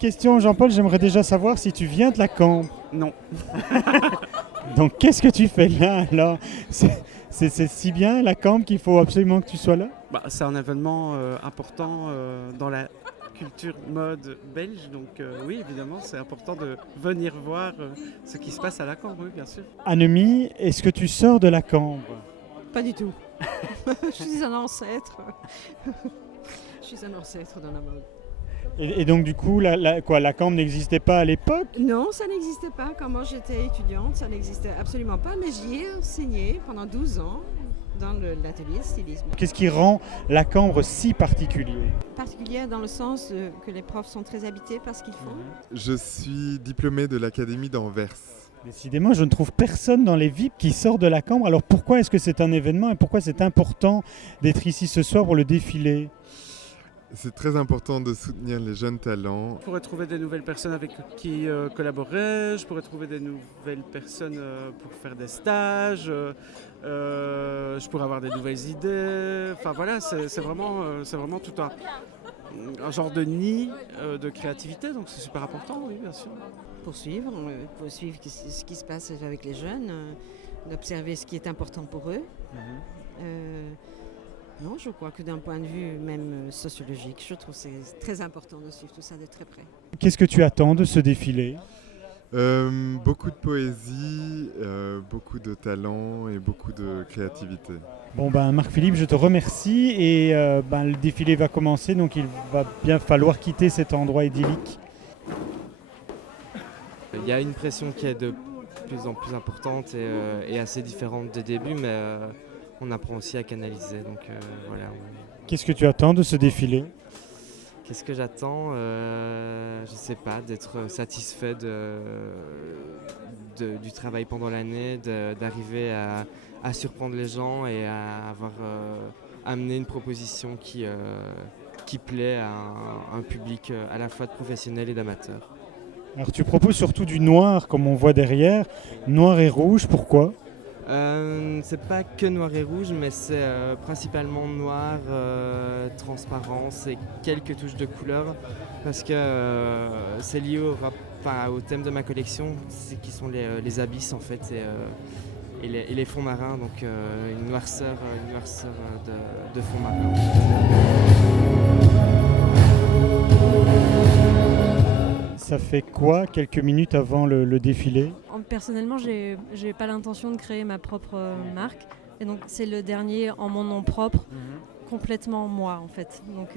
question, Jean-Paul, j'aimerais déjà savoir si tu viens de la Cambre. Non. Donc qu'est-ce que tu fais là alors? C'est si bien la Cambre qu'il faut absolument que tu sois là? C'est un événement important dans la culture mode belge, donc oui, évidemment, c'est important de venir voir ce qui se passe à la Cambre, oui, bien sûr. Annemie, est-ce que tu sors de la Cambre? Pas du tout. Je suis un ancêtre. Je suis un ancêtre dans la mode. Et donc du coup, la Cambre n'existait pas à l'époque? Non, ça n'existait pas. Quand moi j'étais étudiante, ça n'existait absolument pas. Mais j'y ai enseigné pendant 12 ans dans l'atelier de stylisme. Qu'est-ce qui rend la Cambre si particulière? Particulière dans le sens que les profs sont très habités par ce qu'ils font. Je suis diplômé de l'Académie d'Anvers. Décidément, je ne trouve personne dans les VIP qui sort de la Cambre. Alors pourquoi est-ce que c'est un événement et pourquoi c'est important d'être ici ce soir pour le défilé? C'est très important de soutenir les jeunes talents. Je pourrais trouver des nouvelles personnes avec qui collaborer, je pourrais trouver des nouvelles personnes pour faire des stages, je pourrais avoir des nouvelles idées. Enfin voilà, c'est vraiment tout un genre de nid de créativité, donc c'est super important, oui, bien sûr. Poursuivre ce qui se passe avec les jeunes, d'observer ce qui est important pour eux. Non, je crois que d'un point de vue même sociologique, je trouve que c'est très important de suivre tout ça de très près. Qu'est-ce que tu attends de ce défilé? Beaucoup de poésie, beaucoup de talent et beaucoup de créativité. Bon Marc-Philippe, je te remercie et le défilé va commencer, donc il va bien falloir quitter cet endroit idyllique. Il y a une pression qui est de plus en plus importante et assez différente des débuts, mais on apprend aussi à canaliser. Donc voilà. Qu'est-ce que tu attends de ce défilé? Qu'est-ce que j'attends? Je ne sais pas, d'être satisfait du travail pendant l'année, d'arriver à surprendre les gens et à avoir amené une proposition qui plaît à un public à la fois de professionnels et d'amateurs. Alors tu proposes surtout du noir, comme on voit derrière, noir et rouge, pourquoi? C'est pas que noir et rouge, mais c'est principalement noir, transparence et quelques touches de couleur, parce que c'est lié au thème de ma collection, qui sont les abysses en fait, et les fonds marins, donc une noirceur de fonds marins. Ça fait quoi quelques minutes avant le défilé? Personnellement, j'ai pas l'intention de créer ma propre marque. Et donc, c'est le dernier en mon nom propre, complètement moi en fait. Donc,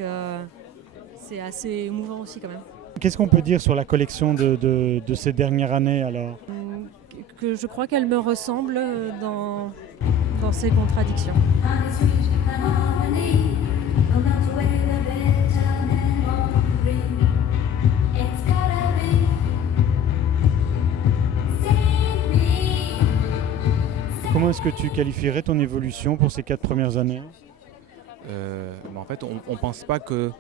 c'est assez émouvant aussi quand même. Qu'est-ce qu'on peut dire sur la collection de ces dernières années alors? Que je crois qu'elle me ressemble dans ses contradictions. Comment est-ce que tu qualifierais ton évolution pour ces 4 premières années? En fait, on pense pas que...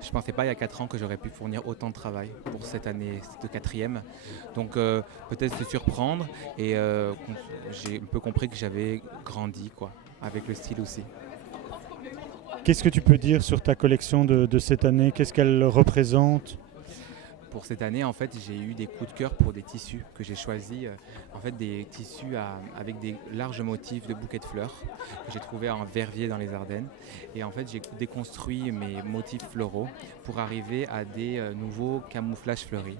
Je ne pensais pas il y a 4 ans que j'aurais pu fournir autant de travail pour cette année de 4e. Donc peut-être se surprendre et j'ai un peu compris que j'avais grandi avec le style aussi. Qu'est-ce que tu peux dire sur ta collection de cette année? Qu'est-ce qu'elle représente? Pour cette année, en fait, j'ai eu des coups de cœur pour des tissus que j'ai choisis. En fait, des tissus avec des larges motifs de bouquets de fleurs que j'ai trouvé en Verviers dans les Ardennes. Et en fait, j'ai déconstruit mes motifs floraux pour arriver à des nouveaux camouflages fleuris.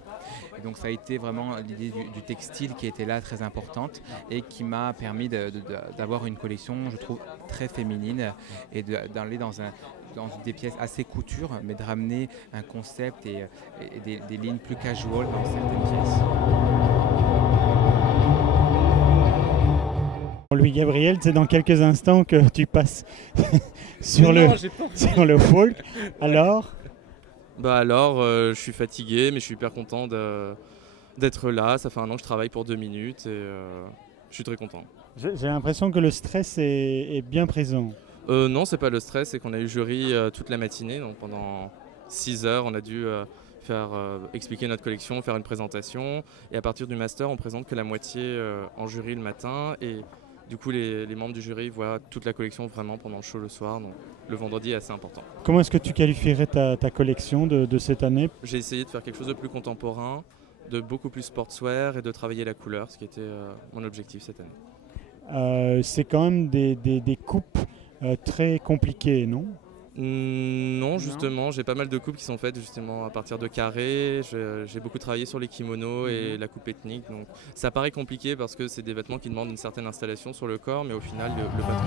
Et donc, ça a été vraiment l'idée du textile qui était là très importante et qui m'a permis d'avoir une collection, je trouve, très féminine et d'aller dans des pièces assez couture, mais de ramener un concept et des lignes plus casual dans certaines pièces. Louis-Gabriel, c'est dans quelques instants que tu passes sur le folk. Alors je suis fatigué, mais je suis hyper content d'être là. Ça fait 1 an que je travaille pour 2 minutes et je suis très content. J'ai l'impression que le stress est bien présent. Non, c'est pas le stress, c'est qu'on a eu jury toute la matinée. Donc pendant 6 heures, on a dû expliquer notre collection, faire une présentation. Et à partir du master, on présente que la moitié en jury le matin et Du coup, les membres du jury voient toute la collection vraiment pendant le show le soir. Donc le vendredi est assez important. Comment est-ce que tu qualifierais ta collection de cette année? J'ai essayé de faire quelque chose de plus contemporain, de beaucoup plus sportswear et de travailler la couleur, ce qui était mon objectif cette année. C'est quand même des coupes très compliquées, non? Non, justement, j'ai pas mal de coupes qui sont faites justement à partir de carrés. J'ai beaucoup travaillé sur les kimonos et la coupe ethnique. Donc ça paraît compliqué parce que c'est des vêtements qui demandent une certaine installation sur le corps, mais au final, le patronage.